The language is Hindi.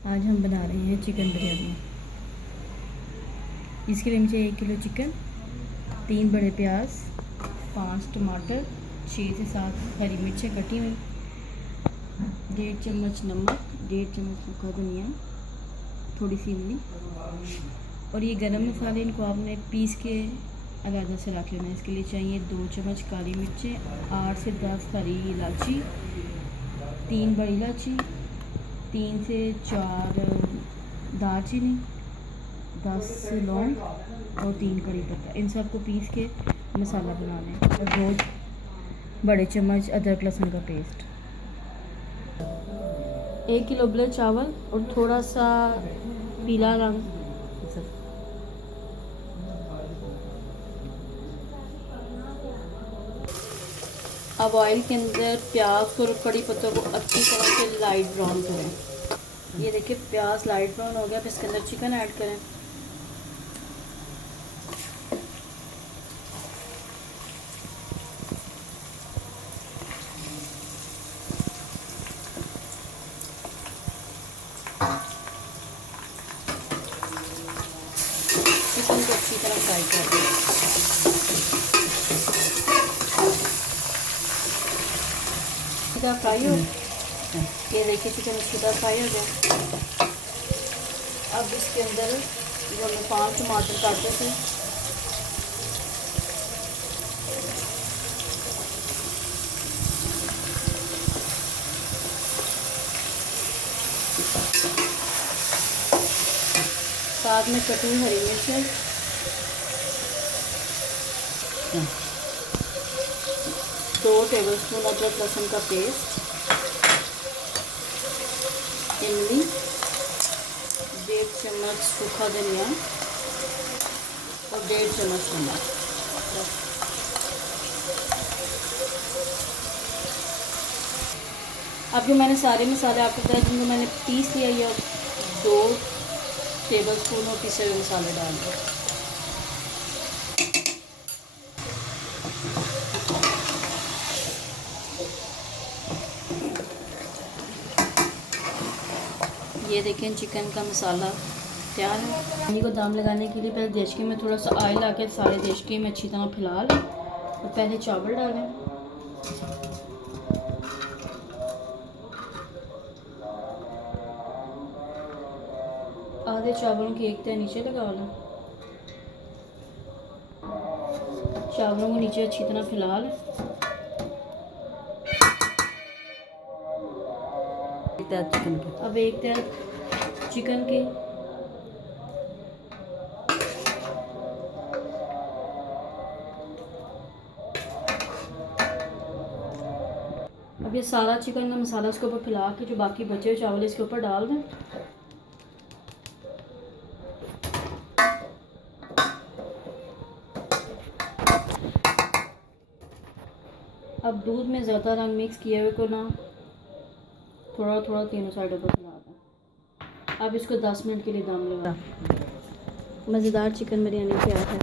आज हम बना रहे हैं चिकन बिरयानी। इसके लिए मुझे 1 किलो चिकन, 3 बड़े प्याज, 5 टमाटर, 6 से 7 हरी मिर्चें कटी हुई, 1.5 चम्मच नमक, 1.5 चम्मच सूखा धनिया, थोड़ी सी इमली और ये गरम मसाले, इनको आपने पीस के अलग से रख लेना है। इसके लिए चाहिए 2 चम्मच काली मिर्चें, 8 से 10 हरी इलायची, 3 बड़ी इलायची, 3 से 4 दालचीनी, 10 लौंग और 3 कड़ी पत्ता। इन सबको पीस के मसाला बनाना है। और 2 बड़े चम्मच अदरक लहसुन का पेस्ट, 1 किलो उबले चावल और थोड़ा सा पीला रंग। अब ऑयल के अंदर प्याज और कड़ी पत्तों को अच्छी तरह से लाइट ब्राउन करें। ये देखिए प्याज लाइट ब्राउन हो गया। अब इसके अंदर चिकन ऐड करें। चिकन को अच्छी तरह फ्राई कर दें। फ्राई हो, ये देखिए चिकन अच्छी तरह फ्राई हो गया। अब इसके अंदर जो हमने 5 टमाटर काटे थे साथ में कटी हुई हरी मिर्च, 2 टेबलस्पून अदरक लहसुन का पेस्ट, इमली, 1.5 चम्मच सूखा धनिया और 1.5 चम्मच नमक। अब जो मैंने सारे मसाले आपको बताया जिनको मैंने पीस लिया, या 2 टेबलस्पून और पिसे हुए मसाले डाल दें। ये देखें चिकन का मसाला तैयार है। पानी को दाम लगाने के लिए पहले देशकी में थोड़ा सा ऑयल आके सारे देशकी में अच्छी तरह फैला लें और पहले चावल डालें। आधे चावलों की एक तह नीचे लगा लें। चावलों को नीचे अच्छी तरह फैला लें। अब एक तह चिकन की, अब ये सारा चिकन का मसाला उसके ऊपर फैला के जो बाकी बचे हुए चावल इसके ऊपर डाल दें। अब दूध में ज़्यादा रंग मिक्स किए हुए को ना थोड़ा थोड़ा तीनों साइडों पर फैला दें। अब इसको 10 मिनट के लिए दम लगा। मज़ेदार चिकन बिरयानी तैयार है।